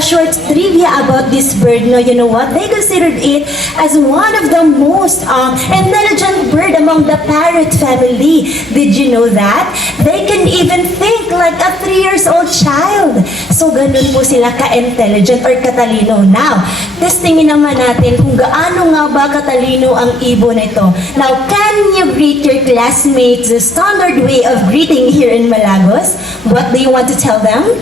a short trivia about this bird. No, you know what? They considered it as one of the most intelligent bird among the parrot family. Did you know that? They can even think like a 3 years old child. So, ganun po sila ka-intelligent or katalino. Now, testingin naman natin kung gaano nga ba katalino ang ibon ito. Now, can you greet your classmates the standard way of greeting here in Malagos? What do you want to tell them?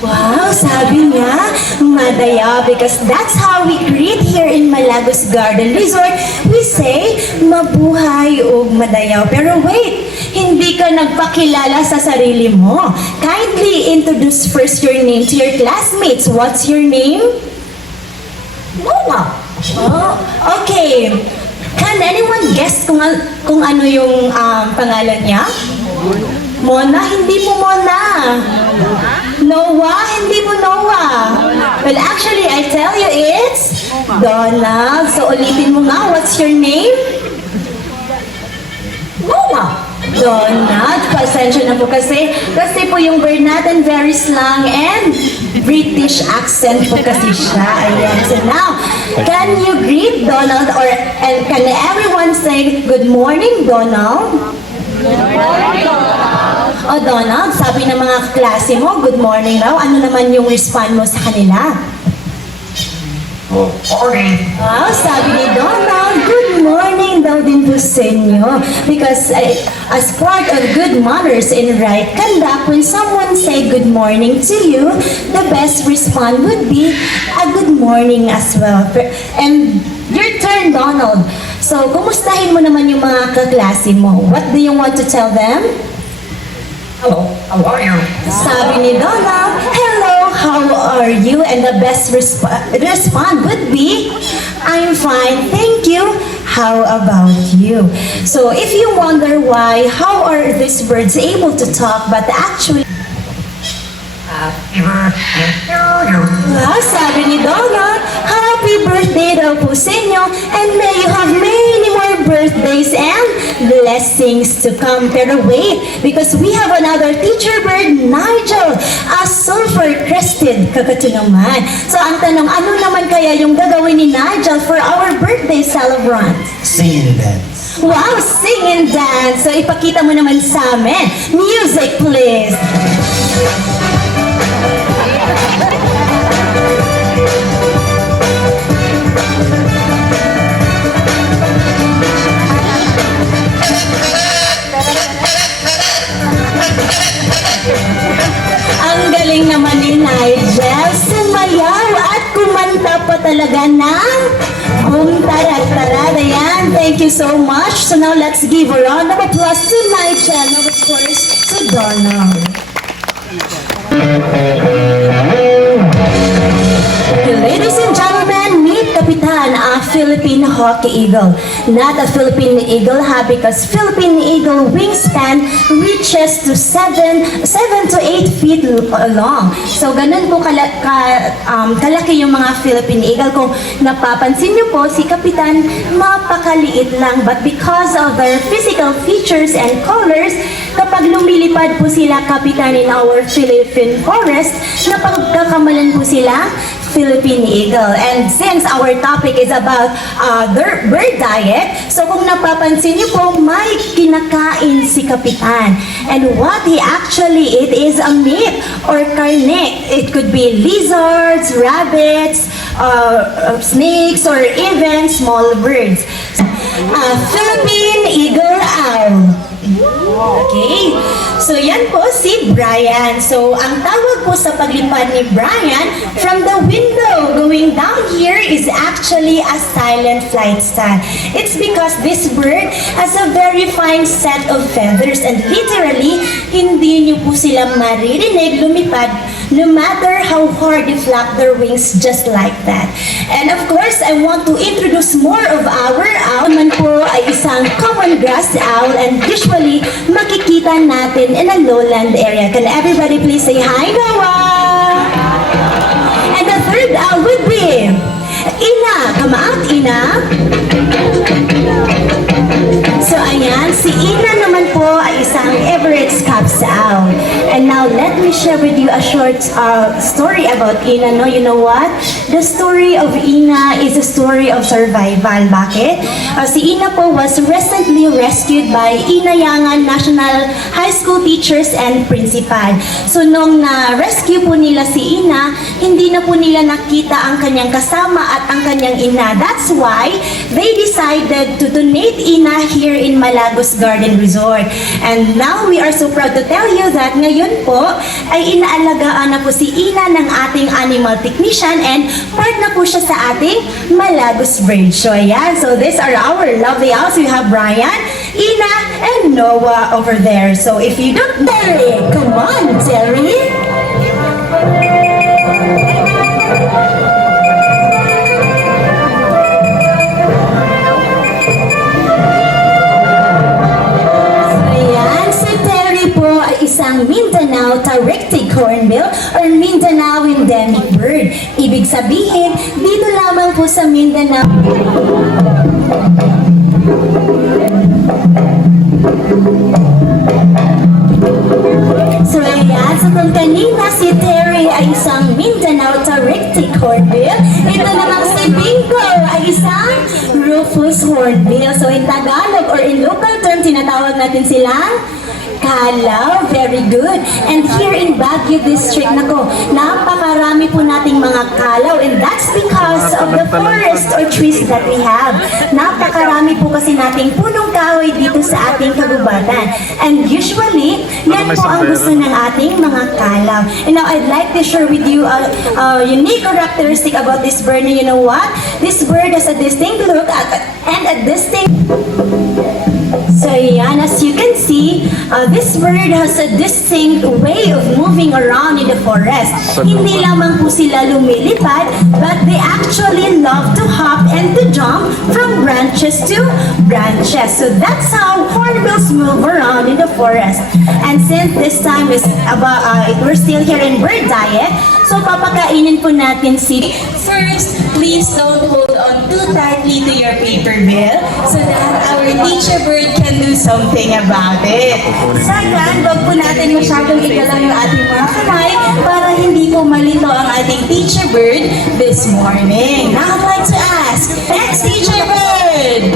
Wow, sabi niya, madaya, because that's how we greet here in Malagos Garden Resort. We say, mabuhay o madayaw. Pero wait, hindi ka nagpakilala sa sarili mo. Kindly introduce first your name to your classmates. What's your name? Mona. Oh, okay. Can anyone guess kung ano yung pangalan niya? Mona, hindi mo Mona. Noah, hindi mo Noah. Well, actually, I tell you, it's Donald. So, ulitin mo nga, what's your name? Noah. Donald, pasensya na po kasi po yung bird natin very slang and British accent po kasi siya. Ayan. So now, can you greet Donald and can everyone say good morning, Donald? Good morning, Donald. O Donald, sabi ng mga klase mo, good morning daw. Ano naman yung respond mo sa kanila? Good morning. Wow, sabi ni Donald, good morning daw din po sa inyo. Because as part of good manners and right conduct, when someone say good morning to you, the best response would be a good morning as well. And your turn, Donald. So, kumustahin mo naman yung mga kaklase mo. What do you want to tell them? Hello, how are you? Sabi ni Donald, hello, how are you? And the best response would be, I'm fine, thank you. How about you? So if you wonder why, how are these birds able to talk but actually Happy birthday to you. sabi ni Donald, happy birthday daw po sa inyo and may you have many more birthdays and blessings to come. Pero wait, because we have another teacher bird, Nigel, a sulfur-crested kakatu naman. So ang tanong, ano naman kaya yung gagawin ni Nigel for our birthday celebrant? Sing and dance. Wow, sing and dance! So ipakita mo naman sa amin. Music, please! Ang galing naman ni Nigel, sumayaw at kumanta pa talaga ng tarad-tarad. Ayan, thank you so much. So now let's give a round of applause to Nigel and of course to Donald. Ladies and gentlemen, meet Kapitan, a Philippine Hawk Eagle. Not a Philippine Eagle because Philippine Eagle wingspan reaches to 7 to 8 feet long. So ganun po kalaki yung mga Philippine Eagle. Kung napapansin niyo po, si Kapitan mapakaliit lang. But because of their physical features and colors, kapag lumilipad po sila, Kapitan, in our Philippine forest, napagkakamalan po sila Philippine Eagle. And since our topic is about their bird diet, so kung napapansin niyo po, may kinakain si Kapitan. And what he actually eat is a meat or karne. It could be lizards, rabbits, snakes, or even small birds. Philippine Eagle Owl. Okay. So yan po si Brian. So ang tawag po sa paglipad ni Brian from the window going down here is actually a silent flight style. It's because this bird has a very fine set of feathers and literally hindi niyo po sila maririnig lumipad no matter how hard they flap their wings just like that. And of course, I want to introduce more of our owl. Man po ay isang common grass owl and usually makikita natin in a lowland area. Can everybody please say hi, Noah? And the third owl would be Ina. Come out, Ina. So ayan, si Ina naman po ay isang Everett's Cubs owl. And now let me to share with you a short story about Ina. No, you know what? The story of Ina is a story of survival. Bakit? Si Ina po was recently rescued by Inayangan National High School teachers and principal. So nung na-rescue po nila si Ina, hindi na po nila nakita ang kanyang kasama at ang kanyang ina. That's why they decided to donate Ina here in Malagos Garden Resort. And now we are so proud to tell you that ngayon po ay inaalagaan na po si Ina ng ating animal technician and part na po siya sa ating Malagos Bridge. So ayan, so these are our lovely owls. We have Brian, Ina, and Noah over there. So if you don't Terry, come on, Terry. Isang Mindanao Tarektid Hornbill or Mindanao endemic bird. Ibig sabihin, dito lamang po sa Mindanao. So ayan, so kung kanina si Terry ay isang Mindanao Tarektid Hornbill, ito namang si Bingo ay isang Rufous Hornbill. So in Tagalog or in local term, tinatawag natin silang Kalaw, very good. And here in Baguio District, nako, napakarami po nating mga kalaw and that's because of the forest or trees that we have. Napakarami po kasi nating punong kahoy dito sa ating kagubatan. And usually, yan po ang gusto ng ating mga kalaw. And now, I'd like to share with you a unique characteristic about this bird. And you know what? This bird has a distinct look and a distinct... So yan, as you can see, this bird has a distinct way of moving around in the forest. Hindi lamang po sila lumilipad, but they actually love to hop and to jump from branches to branches. So that's how hornbills move around in the forest. And since this time is about, we're still here in bird diet, so papakainin po natin si... First, please don't hold on too tightly to your paper bill so that our teacher bird can do something about it. Second, wag po natin masyadong igalaw yung ating mga kamay para hindi po malito ang ating teacher bird this morning. Now, I'd like to ask, next teacher bird!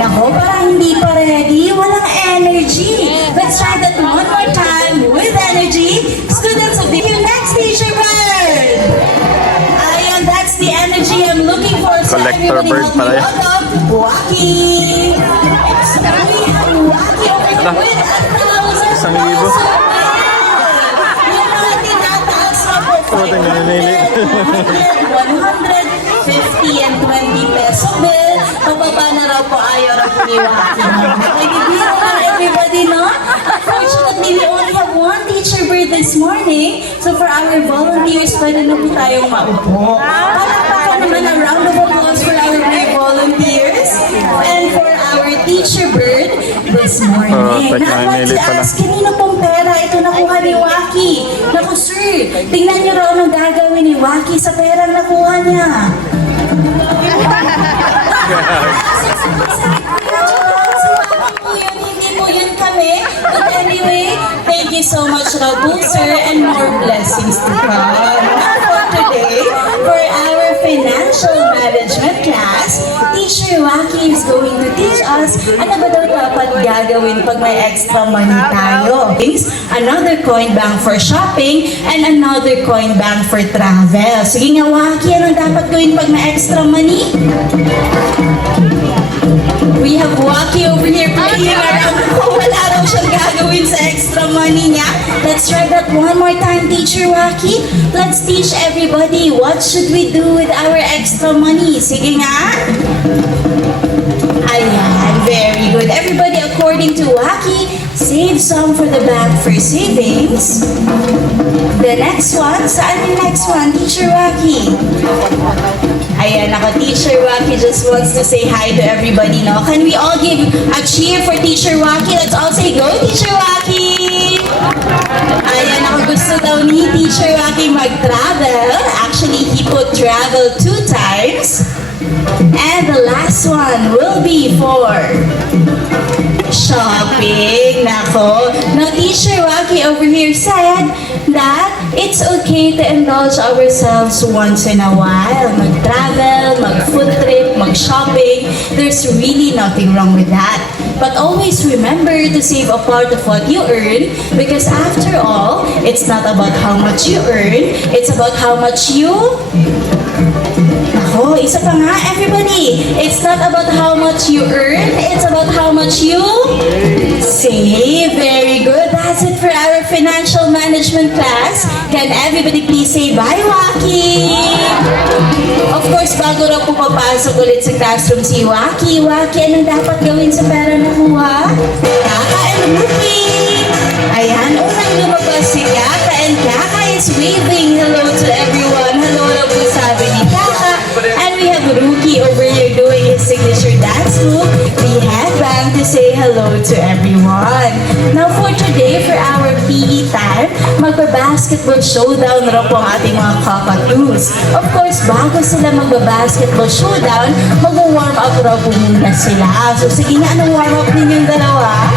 Nako, parang hindi pa ready, walang energy. Let's try that one more time with energy. Students of the next teacher bird! Ayan, that's the energy I'm looking for. So Collector everybody bird help me pala yan. welcome Waki! We have Waki over here with 1,000 Isang libo. Yung mga tinataas na po. Puting naninili. 150 and 20 peso bill. Pababa na raw po, ayaw raw po ni Waki. Nagibiro na everybody, no? Unfortunately, we only have one teacher bird this morning. So for our volunteers, pwede na po tayong maupo. Palakpakan naman a round of applause for our volunteers and for our teacher bird this morning. Perfect, Now, I'd like to nainili pala. ask, kanina pong pera, ito nakuha ni Waki. Naku sir, tingnan niyo raw anong gagawin ni Waki sa perang nakuha niya. Hindi po yun kami. But anyway, thank you so much raw po sir and more blessings to come. Now for today, for our financial management class, Teacher Waki is going to teach us ano ba daw dapat gagawin pag may extra money tayo. Another coin bank for shopping and another coin bank for travel. Sige nga Waki, ano dapat gawin pag may extra money? We have Waki over here playing around. Wala raw siyang gagawin sa extra money niya. Let's try that one more time, Teacher Waki. Let's teach everybody what should we do with our extra money. Sige nga. Ayan, very good. Everybody, according to Waki, save some for the bank for savings. The next one, saan yung next one, Teacher Waki? Ayan, ako, Teacher Waki just wants to say hi to everybody, no? Can we all give a cheer for Teacher Waki? Let's all say, go, Teacher Waki! Ayan, ako, gusto daw ni Teacher Waki mag-travel. Actually, he put travel 2 times. And the last one will be for shopping. Nako. Now, Teacher Waki over here said, it's okay to indulge ourselves once in a while. Mag-travel, mag-food trip, mag-shopping. There's really nothing wrong with that. But always remember to save a part of what you earn because after all, it's not about how much you earn, it's about how much you... Ako, isa pa nga, everybody. It's not about how much you earn, it's about how much you save. Very good. That's it for our financial management class. Can everybody please say bye, Waki? Of course, bago na po papasok ulit sa classroom si Waki. Waki, anong dapat gawin sa pera na kuha? Kaka and Rookie. Ayan, unang lumabas si Kaka and Kaka is waving hello to everyone. Hello na po sabi ni Kaka. And we have Rookie over here doing his signature dance move. We headbang to say hello to everyone. Now for today, for our PE time, magba-basketball showdown raw po ang ating mga kakatoos. Of course, bago sila magba-basketball showdown, mag-warm up raw po muna sila. So sige nga, anong warm up ninyong dalawa?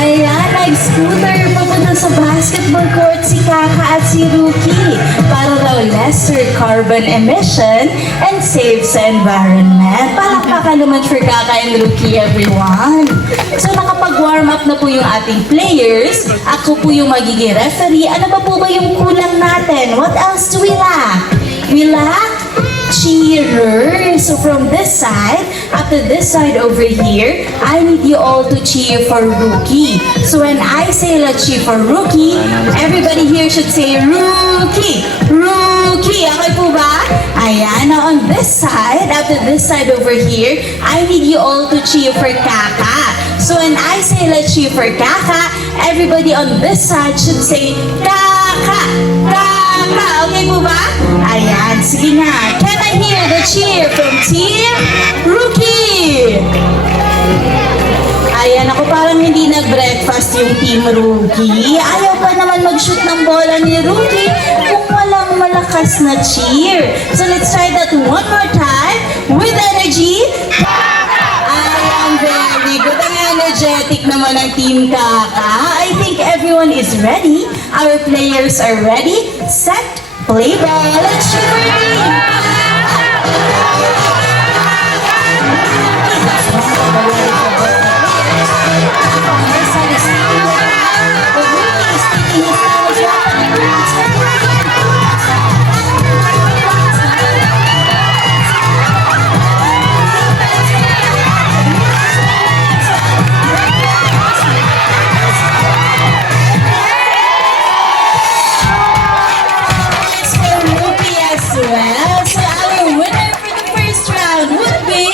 Ayan, nag-scooter papunta sa basketball court si Kaka at si Rookie para raw lesser carbon emission and save sa environment. Palakpakan naman for Kaka and Rookie, everyone. So nakapag-warm up na po yung ating players. Ako po yung magiging referee. Ano ba po ba yung kulang natin? What else do we lack? We lack cheerers. So from this side, after this side over here, I need you all to cheer for Rookie. So when I say let's cheer for Rookie, everybody here should say Rookie, Rookie. Okay po ba? Ayan. Now on this side, after this side over here, I need you all to cheer for Kaka. So when I say let's cheer for Kaka, everybody on this side should say Kaka, Kaka. Okay po ba? Ayan. Sige nga. Can I hear the cheer from Team Rookie? Ayan, ako parang hindi nag-breakfast yung Team Rookie. Ayaw pa naman mag-shoot ng bola ni Rookie kung walang malakas na cheer. So let's try that one more time with energy. Ayan, very good. Ang energetic naman ng Team Kaka. I think everyone is ready. Our players are ready, set, play ball. Let's cheer for the team. Well, so our winner for the first round would be...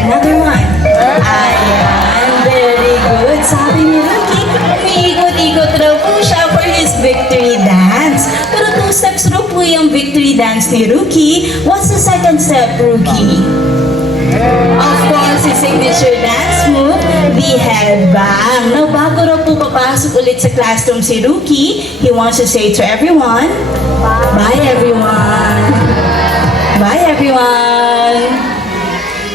Another one. Ayan, very good. Sabi ni Rookie, umiikot-ikot raw po siya for his victory dance. Pero 2 steps raw po yung victory dance ni Rookie. What's the second step, Rookie? Of course, his signature dance move, the headbang. Now, bago raw po papasok ulit sa classroom si Rookie, he wants to say to everyone, bye everyone. Bye everyone.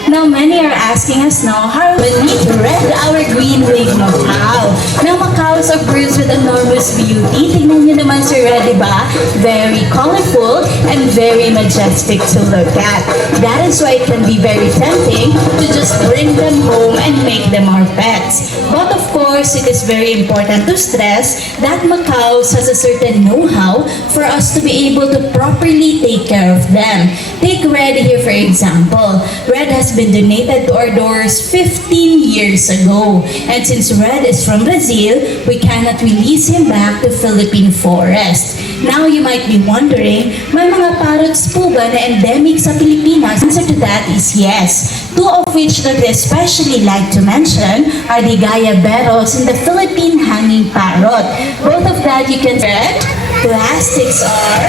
Now, many are asking us now, how we need red our green-winged macaw. Now, macaws are birds with enormous beauty. Tingnan nyo naman si Red, diba? Very colorful and very majestic to look at. That is why it can be very tempting to just bring them home and make them our pets. But of course, it is very important to stress that macaws has a certain know-how for us to be able to properly take care of them. Take Red here for example. Red has been donated to our doors 15 years ago. And since Red is from Brazil, we cannot release him back to Philippine forest. Now you might be wondering, may mga parrots po ba na endemic sa Pilipinas? Answer to that is yes. 2 of which that we especially like to mention are the Gayaberos and the Philippine hanging parrot. Both of that you can read. Plastics are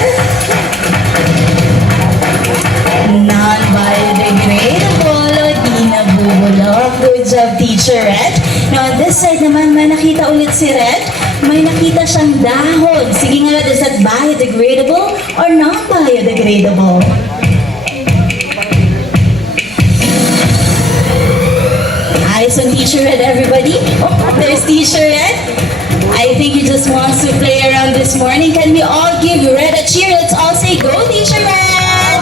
Good job, Teacher Red. Now, on this side naman, may nakita ulit si Red. May nakita siyang dahon. Sige nga, is that biodegradable or not biodegradable? Eyes on Teacher Red, everybody. Oh, there's Teacher Red. I think he just wants to play around this morning. Can we all give Red a cheer? Let's all say, go, Teacher Red!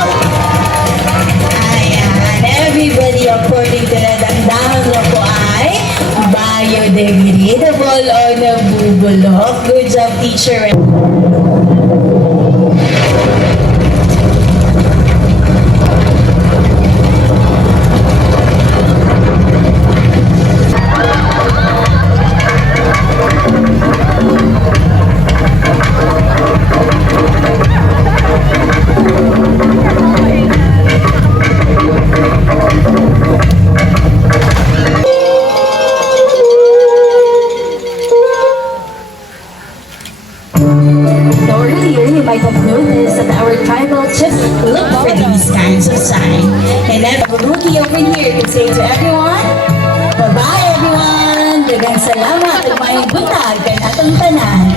Ayan, everybody according to Red, ang dahon na po ay biodegradable o nabubulok. Good job, Teacher Red. Now earlier, you might have noticed that our tribal chiefs look for these kinds of signs. And everybody over here can say to everyone, bye-bye everyone! Daghang salamat ug maayong buntag kay atong tanan.